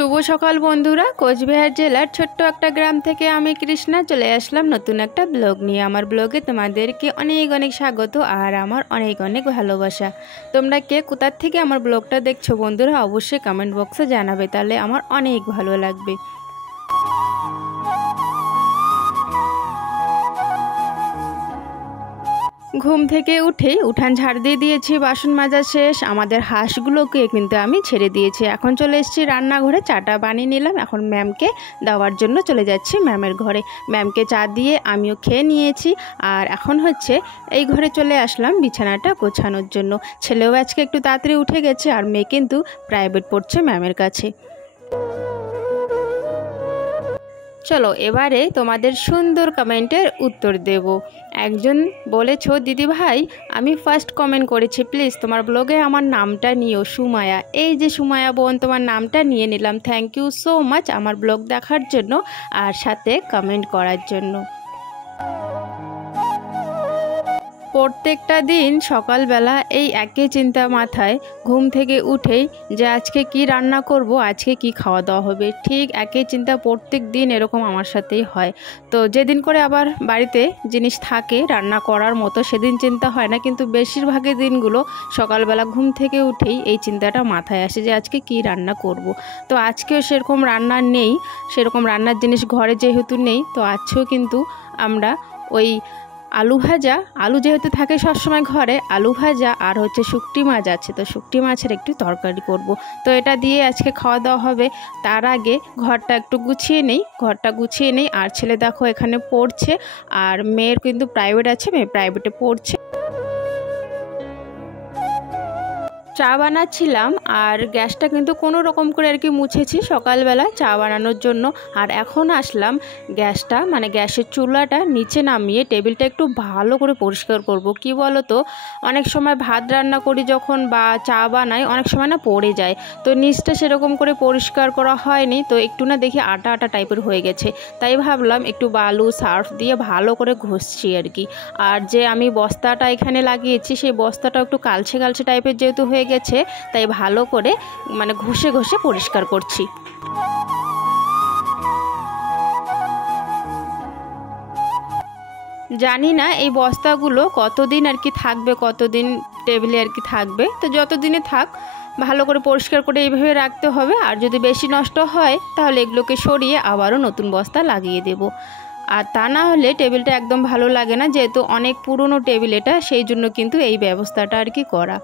শুভ সকাল বন্ধুরা, কোচবিহার জেলার ছোট্ট একটা গ্রাম থেকে আমি কৃষ্ণা চলে আসলাম নতুন একটা ব্লগ নিয়ে। আমার ব্লগে তোমাদেরকে অনেক অনেক স্বাগত আর আমার অনেক অনেক ভালোবাসা। তোমরা কে কোথার থেকে আমার ব্লগটা দেখছো বন্ধুরা অবশ্যই কমেন্ট বক্সে জানাবে, তাহলে আমার অনেক ভালো লাগবে। ঘুম থেকে উঠেই উঠান ঝাড় দিয়ে দিয়েছি, বাসন মাজা শেষ। আমাদের হাঁসগুলোকে কিন্তু আমি ছেড়ে দিয়েছি। এখন চলে এসেছি রান্নাঘরে, চাটা বানিয়ে নিলাম। এখন ম্যামকে দেওয়ার জন্য চলে যাচ্ছি ম্যামের ঘরে। ম্যামকে চা দিয়ে আমিও খেয়ে নিয়েছি। আর এখন হচ্ছে এই ঘরে চলে আসলাম বিছানাটা গোছানোর জন্য। ছেলেও আজকে একটু তাড়াতাড়ি উঠে গেছে আর মেয়ে কিন্তু প্রাইভেট পড়ছে ম্যামের কাছে। চলো এবারে তোমাদের সুন্দর কমেন্টের উত্তর দেব। একজন বলেছো, দিদি ভাই আমি ফার্স্ট কমেন্ট করেছি, প্লিজ তোমার ব্লগে আমার নামটা নিও, সুমায়া। এই যে সুমায়া বোন, তোমার নামটা নিয়ে নিলাম। থ্যাংক ইউ সো মাচ আমার ব্লগ দেখার জন্য আর সাথে কমেন্ট করার জন্য। প্রত্যেকটা দিন সকালবেলা এই একই চিন্তা মাথায়, ঘুম থেকে উঠেই যে আজকে কি রান্না করব, আজকে কি খাওয়া দাওয়া হবে, ঠিক একই চিন্তা প্রত্যেক দিন এরকম আমার সাথেই হয়। তো যেদিন করে আবার বাড়িতে জিনিস থাকে রান্না করার মতো সেদিন চিন্তা হয় না, কিন্তু বেশিরভাগই দিনগুলো সকালবেলা ঘুম থেকে উঠেই এই চিন্তাটা মাথায় আসে যে আজকে কি রান্না করব। তো আজকেও সেরকম রান্না নেই, সেরকম রান্নার জিনিস ঘরে যেহেতু নেই, তো আজকেও কিন্তু আমরা ওই আলু ভাজা, আলু যেহেতু থাকে সবসময় ঘরে, আলু ভাজা আর হচ্ছে শুকটি মাছ আছে, তো শুকটি মাছের একটু তরকারি করব। তো এটা দিয়ে আজকে খাওয়া দাওয়া হবে। তার আগে ঘরটা একটু গুছিয়ে নেই। আর ছেলে দেখো এখানে পড়ছে, আর মেয়ের কিন্তু প্রাইভেট আছে, মেয়ে প্রাইভেটে পড়ছে। চা বানাচ্ছিলাম আর গ্যাসটা কিন্তু কোনো রকম করে আর কি মুছেছি সকালবেলা চা বানানোর জন্য। আর এখন আসলাম গ্যাসটা, মানে গ্যাসের চুলাটা নিচে নামিয়ে টেবিলটা একটু ভালো করে পরিষ্কার করব। কি বলো তো, অনেক সময় ভাত রান্না করি যখন বা চা বানাই, অনেক সময় না পড়ে যায়, তো নিচটা সেরকম করে পরিষ্কার করা হয়নি, তো একটু না দেখি আটা আটা টাইপের হয়ে গেছে। তাই ভাবলাম একটু বালু সার্ফ দিয়ে ভালো করে ঘষছি আর কি। আর যে আমি বস্তাটা এখানে লাগিয়েছি সেই বস্তাটা একটু কালচে কালচে টাইপের যেহেতু হয়ে গেছে, তাই ভালো করে মানে ঘষে ঘষে পরিষ্কার করছি। জানি না এই বস্তাগুলো কতদিন আর কি থাকবে, কতদিন টেবিলে আর কি থাকবে, তো যতদিনে থাক ভালো করে পরিষ্কার করে এইভাবে রাখতে হবে। আর যদি বেশি নষ্ট হয় তাহলে এগুলোকে সরিয়ে আবারও নতুন বস্তা লাগিয়ে দেব। আর তা না হলে টেবিলটা একদম ভালো লাগে না, যেহেতু অনেক পুরনো টেবিল এটা, সেই জন্য কিন্তু এই ব্যবস্থাটা আর কি করা।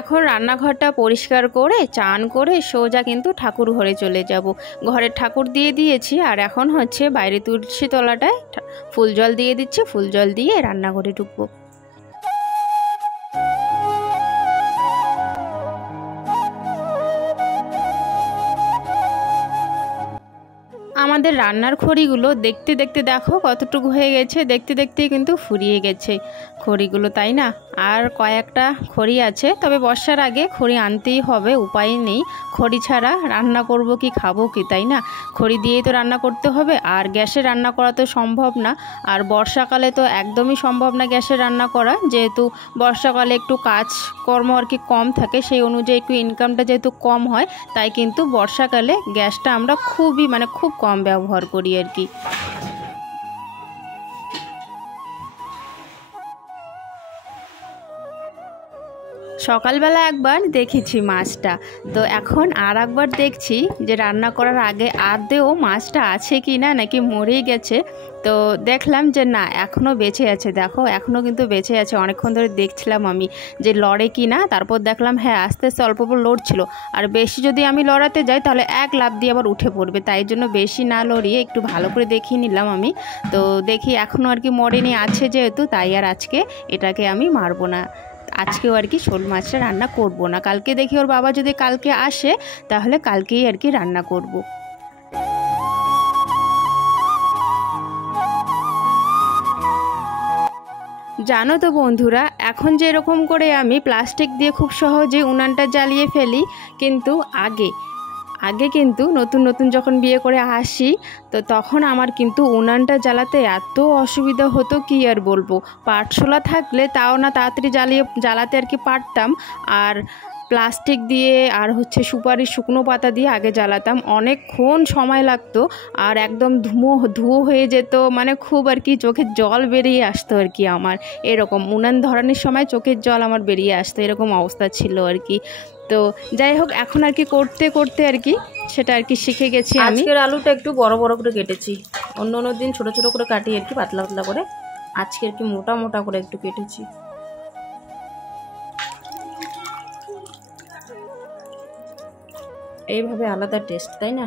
এখন রান্নাঘরটা পরিষ্কার করে চান করে সোজা কিন্তু ঠাকুর ঘরে চলে যাব। ঘরের ঠাকুর দিয়ে দিয়েছি আর এখন হচ্ছে বাইরে তুলসী তলাটায় ফুল জল দিয়ে দিচ্ছি, ফুল জল দিয়ে রান্নাঘরে ঢুকবো। আমাদের রান্নার খড়িগুলো দেখতে দেখতে দেখো কতটুকু হয়ে গেছে, দেখতে দেখতেই কিন্তু ফুরিয়ে গেছে খড়িগুলো, তাই না? আর কয়েকটা খড়ি আছে, তবে বর্ষার আগে খড়ি আনতেই হবে, উপায় নেই। খড়ি ছাড়া রান্না করব কি, খাবো কি, তাই না? খড়ি দিয়েই তো রান্না করতে হবে। আর গ্যাসে রান্না করা তো সম্ভব না, আর বর্ষাকালে তো একদমই সম্ভব না গ্যাসে রান্না করা, যেহেতু বর্ষাকালে একটু কাজকর্ম আর কি কম থাকে, সেই অনুযায়ী একটু ইনকামটা যেহেতু কম হয়, তাই কিন্তু বর্ষাকালে গ্যাসটা আমরা খুবই মানে খুব কম ব্যবহার করি আর কি। সকালবেলা একবার দেখেছি মাছটা, তো এখন আর একবার দেখছি যে রান্না করার আগে আদৌ মাছটা আছে কি না, নাকি মরেই গেছে। তো দেখলাম যে না, এখনও বেঁচে আছে। দেখো এখনও কিন্তু বেঁচে আছে, অনেকক্ষণ ধরে দেখছিলাম আমি যে লড়ে কি না, তারপর দেখলাম হ্যাঁ আস্তে আস্তে অল্প অল্প লড়ছিল। আর বেশি যদি আমি লড়াতে যাই তাহলে এক লাফ দিয়ে আবার উঠে পড়বে, তাই জন্য বেশি না লড়িয়ে একটু ভালো করে দেখিয়ে নিলাম আমি। তো দেখি এখনও আর কি মরেনি, আছে যেহেতু, তাই আর আজকে এটাকে আমি মারবো না। আজকেও আর কি শোল মাছটা রান্না করব না, কালকে দেখি ওর বাবা যদি কালকে আসে তাহলে কালকেই আর কি রান্না করব। জানো তো বন্ধুরা, এখন যে এরকম করে আমি প্লাস্টিক দিয়ে খুব সহজে উনানটা জ্বালিয়ে ফেলি, কিন্তু আগে কিন্তু নতুন নতুন যখন বিয়ে করে আসি, তো তখন আমার কিন্তু উনানটা জ্বালাতে এত অসুবিধা হতো কি আর বলবো। পাটশোলা থাকলে তাও না তাড়াতাড়ি জ্বালাতে আর কি পারতাম। আর প্লাস্টিক দিয়ে আর হচ্ছে সুপারির শুকনো পাতা দিয়ে আগে জ্বালাতাম, অনেকক্ষণ সময় লাগতো আর একদম ধুয়ো হয়ে যেত, মানে খুব আর কি চোখের জল বেরিয়ে আসতো আর কি আমার, এরকম উনান ধরানোর সময় চোখের জল আমার বেরিয়ে আসতো, এরকম অবস্থা ছিল আর কি। তো যাই হোক, এখন আর কি করতে করতে আর কি সেটা আর কি শিখে গেছি। আজকের আলুটা একটু বড় বড় করে কেটেছি, অন্য দিন ছোট ছোট করে কাটি আর কি, পাতলা পাতলা করে। আজকে আর কি মোটা মোটা করে একটু কেটেছি। এইভাবে আলাদা টেস্ট, তাই না?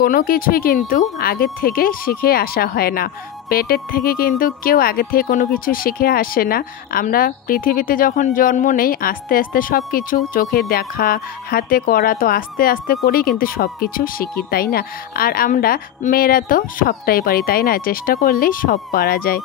কোনো কিছুই কিন্তু আগের থেকে শিখে আসা হয় না, পেটের থেকে কিন্তু কেউ আগে থেকে কোনো কিছু শিখে আসে না। আমরা পৃথিবীতে যখন জন্ম নেই আস্তে আস্তে সব কিছু চোখে দেখা, হাতে করা, তো আস্তে আস্তে করেই কিন্তু সব কিছু শিখি, তাই না? আর আমরা মেয়েরা তো সবটাই পারি, তাই না? চেষ্টা করলেই সব পারা যায়।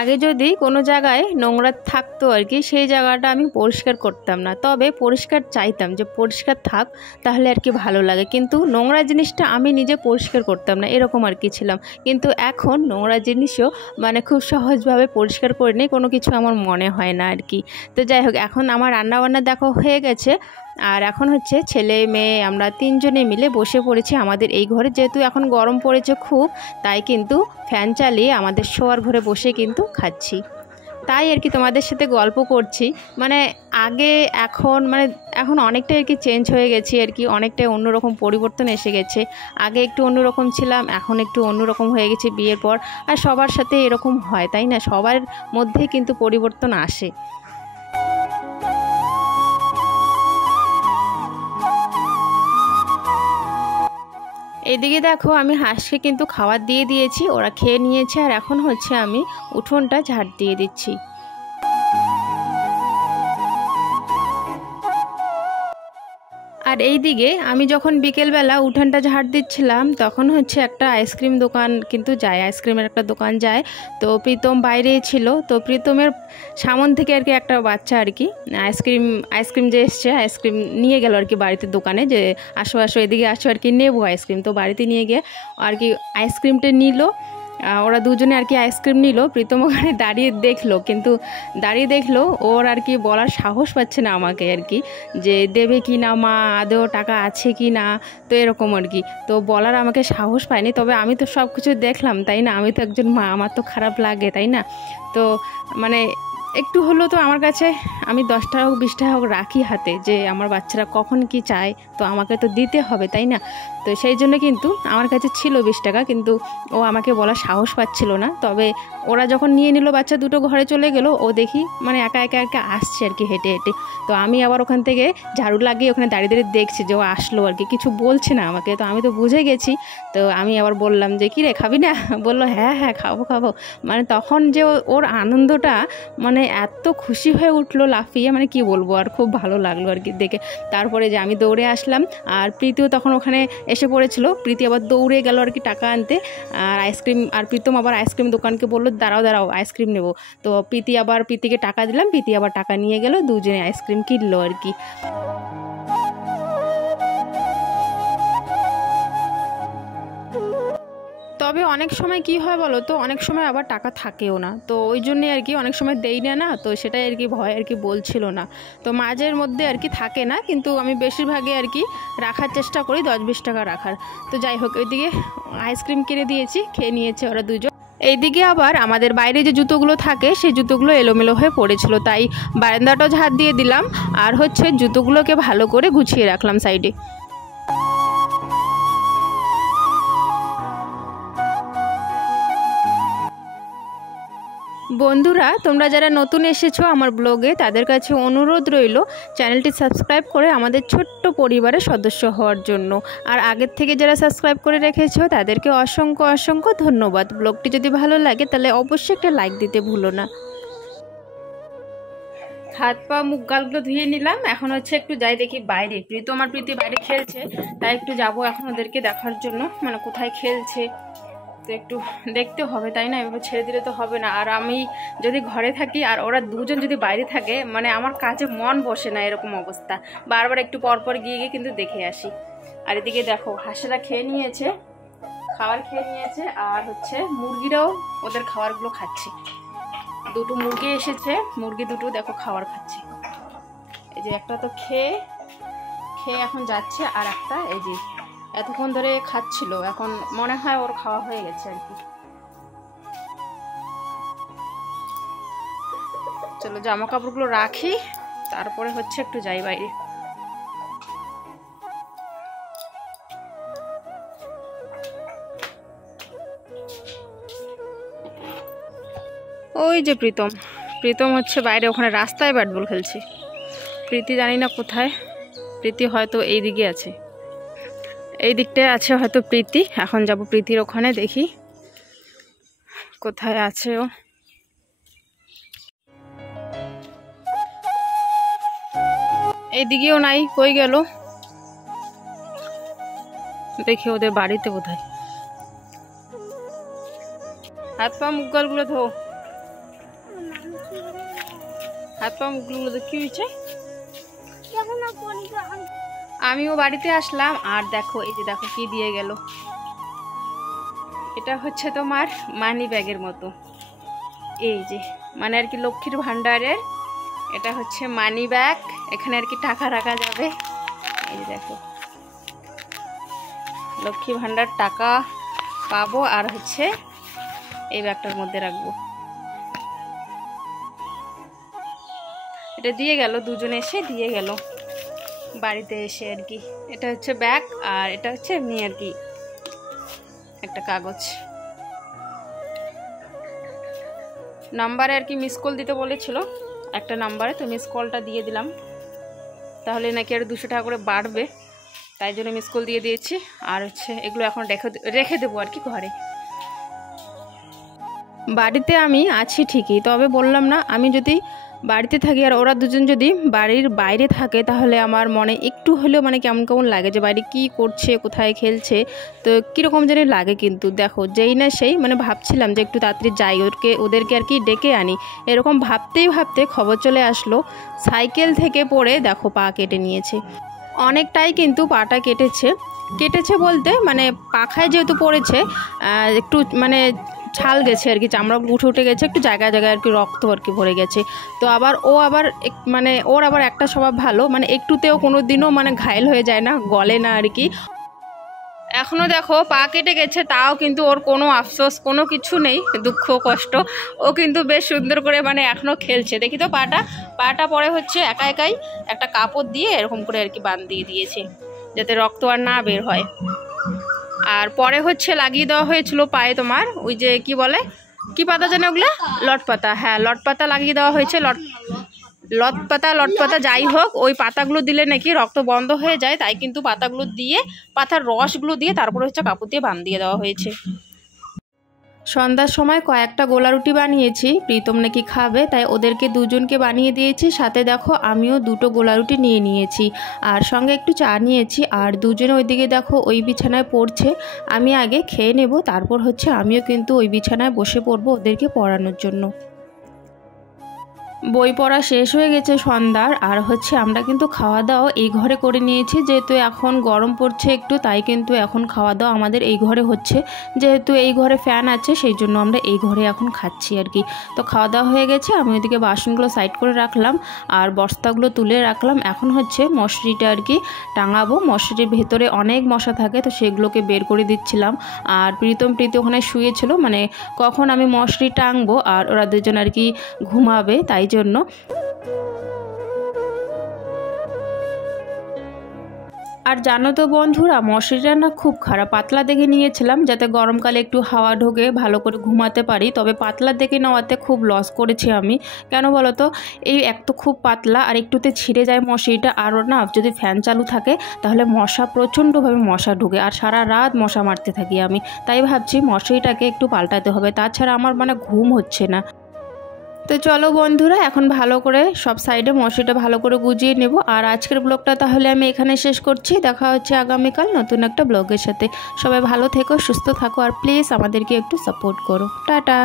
আগে যদি কোনো জায়গায় নোংরা থাকতো আর কি, সেই জায়গাটা আমি পরিষ্কার করতাম না, তবে পরিষ্কার চাইতাম যে পরিষ্কার থাক, তাহলে আর কি ভালো লাগে, কিন্তু নোংরা জিনিসটা আমি নিজে পরিষ্কার করতাম না, এরকম আর কি ছিলাম। কিন্তু এখন নোংরা জিনিসও মানে খুব সহজভাবে পরিষ্কার করে নিই, কোনো কিছু আমার মনে হয় না আর কি। তো যাই হোক, এখন আমার রান্নাবান্না দেখা হয়ে গেছে, আর এখন হচ্ছে ছেলে মেয়ে আমরা তিনজনে মিলে বসে পড়েছি আমাদের এই ঘরে, যেহেতু এখন গরম পড়েছে খুব, তাই কিন্তু ফ্যান চালিয়ে আমাদের শোয়ার ঘরে বসে কিন্তু খাচ্ছি। তাই আর কি তোমাদের সাথে গল্প করছি, মানে আগে এখন অনেকটাই আর কি চেঞ্জ হয়ে গেছি আর কি, অনেকটাই অন্যরকম পরিবর্তন এসে গেছে। আগে একটু অন্যরকম ছিলাম, এখন একটু অন্যরকম হয়ে গেছে বিয়ের পর। আর সবার সাথে এরকম হয়, তাই না? সবার মধ্যেই কিন্তু পরিবর্তন আসে। এদিকে দেখো, আমি হাঁসকে কিন্তু খাবার দিয়ে দিয়েছি, ওরা খেয়ে নিয়েছে, আর এখন হচ্ছে আমি উঠোনটা ঝাড় দিয়ে দিচ্ছি। আর এই দিকে আমি যখন বিকেলবেলা উঠানটা ঝাড় দিচ্ছিলাম, তখন হচ্ছে একটা আইসক্রিম দোকান কিন্তু যায়, আইসক্রিমের একটা দোকান যায়। তো প্রীতম বাইরেই ছিল, তো প্রীতমের সামন থেকে আর কি একটা বাচ্চা আর কি আইসক্রিম যে এসছে, আইসক্রিম নিয়ে গেল আর কি বাড়িতে, দোকানে যে আসো আসো এদিকে আসো আর কি নেবো আইসক্রিম। তো বাড়িতে নিয়ে গিয়ে আর কি আইসক্রিমটা নিল, ওরা দুজনে আর কি আইসক্রিম নিল। প্রীতম ওখানে দাঁড়িয়ে দেখলো, ওর আর কি বলার সাহস পাচ্ছে না আমাকে আর কি, যে দেবে কি না মা, আদৌ টাকা আছে কি না, তো এরকম আর কি। তো বলার আমাকে সাহস পায়নি, তবে আমি তো সব কিছু দেখলাম, তাই না? আমি তো একজন মা, আমার তো খারাপ লাগে, তাই না? তো মানে একটু হলেও তো আমার কাছে, আমি 10 টাকা হোক 20 টাকা হোক রাখি হাতে, যে আমার বাচ্চারা কখন কি চায়, তো আমাকে তো দিতে হবে, তাই না? তো সেই জন্য কিন্তু আমার কাছে ছিল 20 টাকা, কিন্তু ও আমাকে বলার সাহস পাচ্ছিল না। তবে ওরা যখন নিয়ে নিল, বাচ্চা দুটো ঘরে চলে গেল, ও দেখি মানে একা একা আসছে আর কি হেঁটে হেঁটে। তো আমি আবার ওখান থেকে ঝাড়ু লাগিয়ে ওখানে দাঁড়িয়ে দাঁড়িয়ে দেখছি যে ও আসলো আর কি, কিছু বলছে না আমাকে। তো আমি তো বুঝে গেছি, তো আমি আবার বললাম যে কী রে, খাবি না? বললো হ্যাঁ হ্যাঁ খাবো। মানে তখন যে ওর আনন্দটা, মানে এত খুশি হয়ে উঠলো লাফিয়ে, মানে কি বলবো, আর খুব ভালো লাগলো আর কি দেখে। তারপরে যে আমি দৌড়ে আসলাম, আর প্রীতিও তখন ওখানে এসে পড়েছিল, প্রীতি আবার দৌড়ে গেল আর কি টাকা আনতে, আর প্রীতম আবার আইসক্রিম দোকানকে বললো দাঁড়াও আইসক্রিম নেবো। তো প্রীতিকে টাকা দিলাম, প্রীতি আবার টাকা নিয়ে গেল, দুজনে আইসক্রিম কিনলো আর কি। তবে অনেক সময় কি হয় বলো তো, অনেক সময় আবার টাকা থাকেও না, তো ওই জন্যে আর কি অনেক সময় দেই না, তো সেটাই আর কি ভয় আর কি বলছিল না। তো মাঝের মধ্যে আর কি থাকে না, কিন্তু আমি বেশিরভাগে আর কি রাখার চেষ্টা করি 10-20 টাকা রাখার। তো যাই হোক, ওইদিকে আইসক্রিম কিনে দিয়েছি, খেয়ে নিয়েছে ওরা দুজন। এইদিকে আবার আমাদের বাইরে যে জুতোগুলো থাকে, সেই জুতোগুলো এলোমেলো হয়ে পড়েছিল, তাই বারান্দাটাও ঝাড় দিয়ে দিলাম, আর হচ্ছে জুতোগুলোকে ভালো করে গুছিয়ে রাখলাম সাইডে। বন্ধুরা, তোমরা যারা নতুন এসেছো আমার ব্লগে, তাদের কাছে অনুরোধ রইল চ্যানেলটি সাবস্ক্রাইব করে আমাদের ছোট্ট পরিবারের সদস্য হওয়ার জন্য। আর আগের থেকে যারা সাবস্ক্রাইব করে রেখেছো তাদেরকে অসংখ্য ধন্যবাদ। ব্লগটি যদি ভালো লাগে তাহলে অবশ্যই একটা লাইক দিতে ভুলো না। হাত পা মুখ গালগুলো ধুয়ে নিলাম, এখন হচ্ছে একটু যাই দেখি বাইরে, প্রীতি বাইরে খেলছে, তাই একটু যাব এখন ওদেরকে দেখার জন্য, মানে কোথায় খেলছে। তো একটু দেখতে হবে, তাই না? এভাবে ছেড়ে দিলে তো হবে না। আর আমি যদি ঘরে থাকি আর ওরা দুজন যদি বাইরে থাকে, মানে আমার কাজে মন বসে না, এরকম অবস্থা। বারবার একটু পরপর গিয়ে গিয়ে কিন্তু দেখে আসি। আর এদিকে দেখো হাঁসেরা খেয়ে নিয়েছে, খাবার খেয়ে নিয়েছে, আর হচ্ছে মুরগিরাও ওদের খাবারগুলো খাচ্ছে। দুটো মুরগি এসেছে, মুরগি দুটো দেখো খাবার খাচ্ছে। এই যে একটা তো খেয়ে এখন যাচ্ছে, আর একটা এই যে এতক্ষণ ধরে খাচ্ছিল, এখন মনে হয় ওর খাওয়া হয়ে গেছে আর কি। চলো জামা কাপড়গুলো রাখি, তারপরে হচ্ছে একটু যাই বাইরে। ওই যে প্রীতম হচ্ছে বাইরে, ওখানে রাস্তায় ব্যাট বল খেলছে। প্রীতি জানি না কোথায়, প্রীতি হয়তো এই দিকে আছে, এই দিকটায় আছে হয়তো প্রীতি। এখন যাব প্রীতির ওখানে, দেখি কোথায় আছে ও। এইদিকেও নাই, কই গেল দেখি, ওদের বাড়িতে বোধহয়। হাত পা মুখ গালগুলো ধো, হাত পা মুখগুলো কি হয়েছে? আমিও বাড়িতে আসলাম, আর দেখো এই যে দেখো কি দিয়ে গেল। এটা হচ্ছে তোমার মানি ব্যাগের মতো, এই যে মানে আর কি লক্ষ্মীর ভান্ডারের এটা হচ্ছে মানি ব্যাগ, এখানে আর কি টাকা রাখা যাবে। এই যে দেখো লক্ষ্মী ভান্ডার টাকা পাবো, আর হচ্ছে এই ব্যাগটার মধ্যে রাখবো। এটা দিয়ে গেল, দুজনে এসে দিয়ে গেল বাড়িতে এসে আর কি। এটা হচ্ছে ব্যাগ, আর এটা হচ্ছে এমনি আর কি একটা কাগজ। নাম্বারে আর কি মিস কল দিতে বলেছিল একটা নাম্বারে, তো মিস কলটা দিয়ে দিলাম, তাহলে নাকি আর 200 টাকা করে বাড়বে, তাই জন্য মিস কল দিয়ে দিয়েছি। আর হচ্ছে এগুলো এখন রেখে দেবো আর কি ঘরে। বাড়িতে আমি আছি ঠিকই, তবে বললাম না, আমি যদি বাড়িতে থাকি আর ওরা দুজন যদি বাড়ির বাইরে থাকে, তাহলে আমার মনে একটু হলেও মানে কেমন কেমন লাগে, যে বাইরে কি করছে, কোথায় খেলছে, তো কীরকম জানি লাগে। কিন্তু দেখো যেই না সেই মানে ভাবছিলাম যে একটু তাড়াতাড়ি যাই, ওদেরকে আর কি ডেকে আনি, এরকম ভাবতে খবর চলে আসলো সাইকেল থেকে পড়ে দেখো পা কেটে নিয়েছে। অনেকটাই কিন্তু পাটা কেটেছে বলতে মানে পাখায় যেহেতু পড়েছে, একটু মানে ছাল গেছে আর কি, চামড়াগুলো উঠে গেছে, একটু জায়গায় জায়গায় আর কি রক্ত আর কি ভরে গেছে। তো আবার মানে ওর আবার একটা স্বভাব ভালো, মানে একটুতেও কোনো দিনও মানে ঘায়েল হয়ে যায় না, গলে না আর কি। এখনও দেখো পা কেটে গেছে, তাও কিন্তু ওর কোনো আফসোস কোনো কিছু নেই, দুঃখ কষ্ট, ও কিন্তু বেশ সুন্দর করে মানে এখনও খেলছে। দেখি তো পাটা পরে হচ্ছে একাই একটা কাপড় দিয়ে এরকম করে আর কি বাঁধিয়ে দিয়েছে, যাতে রক্ত আর না বের হয়। আর পরে হচ্ছে লাগিয়ে দেওয়া হয়েছিল পায়ে তোমার ওই যে কি বলে, কি পাতা জানে ওগুলা, লটপাতা। হ্যাঁ লটপাতা লাগিয়ে দেওয়া হয়েছে, লটপাতা যাই হোক, ওই পাতাগুলো দিলে নাকি রক্ত বন্ধ হয়ে যায়, তাই কিন্তু পাতাগুলো দিয়ে, পাতার রসগুলো দিয়ে তারপরে হচ্ছে কাপড় দিয়ে বাঁধিয়ে দেওয়া হয়েছে। সন্ধ্যার সময় কয়েকটা গোলা রুটি বানিয়েছি, প্রীতম নাকি খাবে, তাই ওদেরকে দুজনকে বানিয়ে দিয়েছি, সাথে দেখো আমিও 2টো গোলা রুটি নিয়ে নিয়েছি, আর সঙ্গে একটু চা নিয়েছি। আর দুজনে ওইদিকে দেখো ওই বিছানায় পড়ছে, আমি আগে খেয়ে নেব, তারপর হচ্ছে আমিও কিন্তু ওই বিছানায় বসে পড়বো ওদেরকে পড়ানোর জন্য। বই পড়া শেষ হয়ে গেছে সন্ধ্যার, আর হচ্ছে আমরা কিন্তু খাওয়া দাওয়া এই ঘরে করে নিয়েছি, যেহেতু এখন গরম পড়ছে একটু, তাই কিন্তু এখন খাওয়া দাওয়া আমাদের এই ঘরে হচ্ছে, যেহেতু এই ঘরে ফ্যান আছে, সেই জন্য আমরা এই ঘরে এখন খাচ্ছি আর কি। তো খাওয়া দাওয়া হয়ে গেছে, আমি ওইদিকে বাসনগুলো সাইড করে রাখলাম, আর বস্তাগুলো তুলে রাখলাম। এখন হচ্ছে মশারিটা আর কি টাঙাবো, মশারির ভেতরে অনেক মশা থাকে, তো সেগুলোকে বের করে দিচ্ছিলাম। আর প্রীতি ওখানে শুয়েছিল, মানে কখন আমি মশারি টাঙবো আর ওরা দুজন আর কি ঘুমাবে, তাই জন্য। আর জানো তো বন্ধুরা, মশারিটা না খুব খারাপ, পাতলা দেখে নিয়েছিলাম যাতে গরমকালে একটু হাওয়া ঢোকে, ভালো করে ঘুমাতে পারি, তবে পাতলা দেখে নেওয়াতে খুব লস করেছি আমি। কেন বলো তো, এই এক তো খুব পাতলা, আর একটুতে ছিঁড়ে যায় মশারিটা, আরও না যদি ফ্যান চালু থাকে তাহলে মশা প্রচণ্ডভাবে মশা ঢুকে, আর সারা রাত মশা মারতে থাকি আমি, তাই ভাবছি মশারিটাকে একটু পাল্টাতে হবে, তাছাড়া আমার মানে ঘুম হচ্ছে না। তো চলো বন্ধুরা, এখন ভালো করে সব সাইডে মশলাটা ভালো করে গুজিয়ে নেব। আর আজকের ব্লগটা তাহলে আমি এখানে শেষ করছি। দেখা হচ্ছে আগামীকাল নতুন একটা ব্লগের সাথে। সবাই ভালো থেকো, সুস্থ থাকো, আর প্লিজ আমাদেরকে একটু সাপোর্ট করো। টাটা।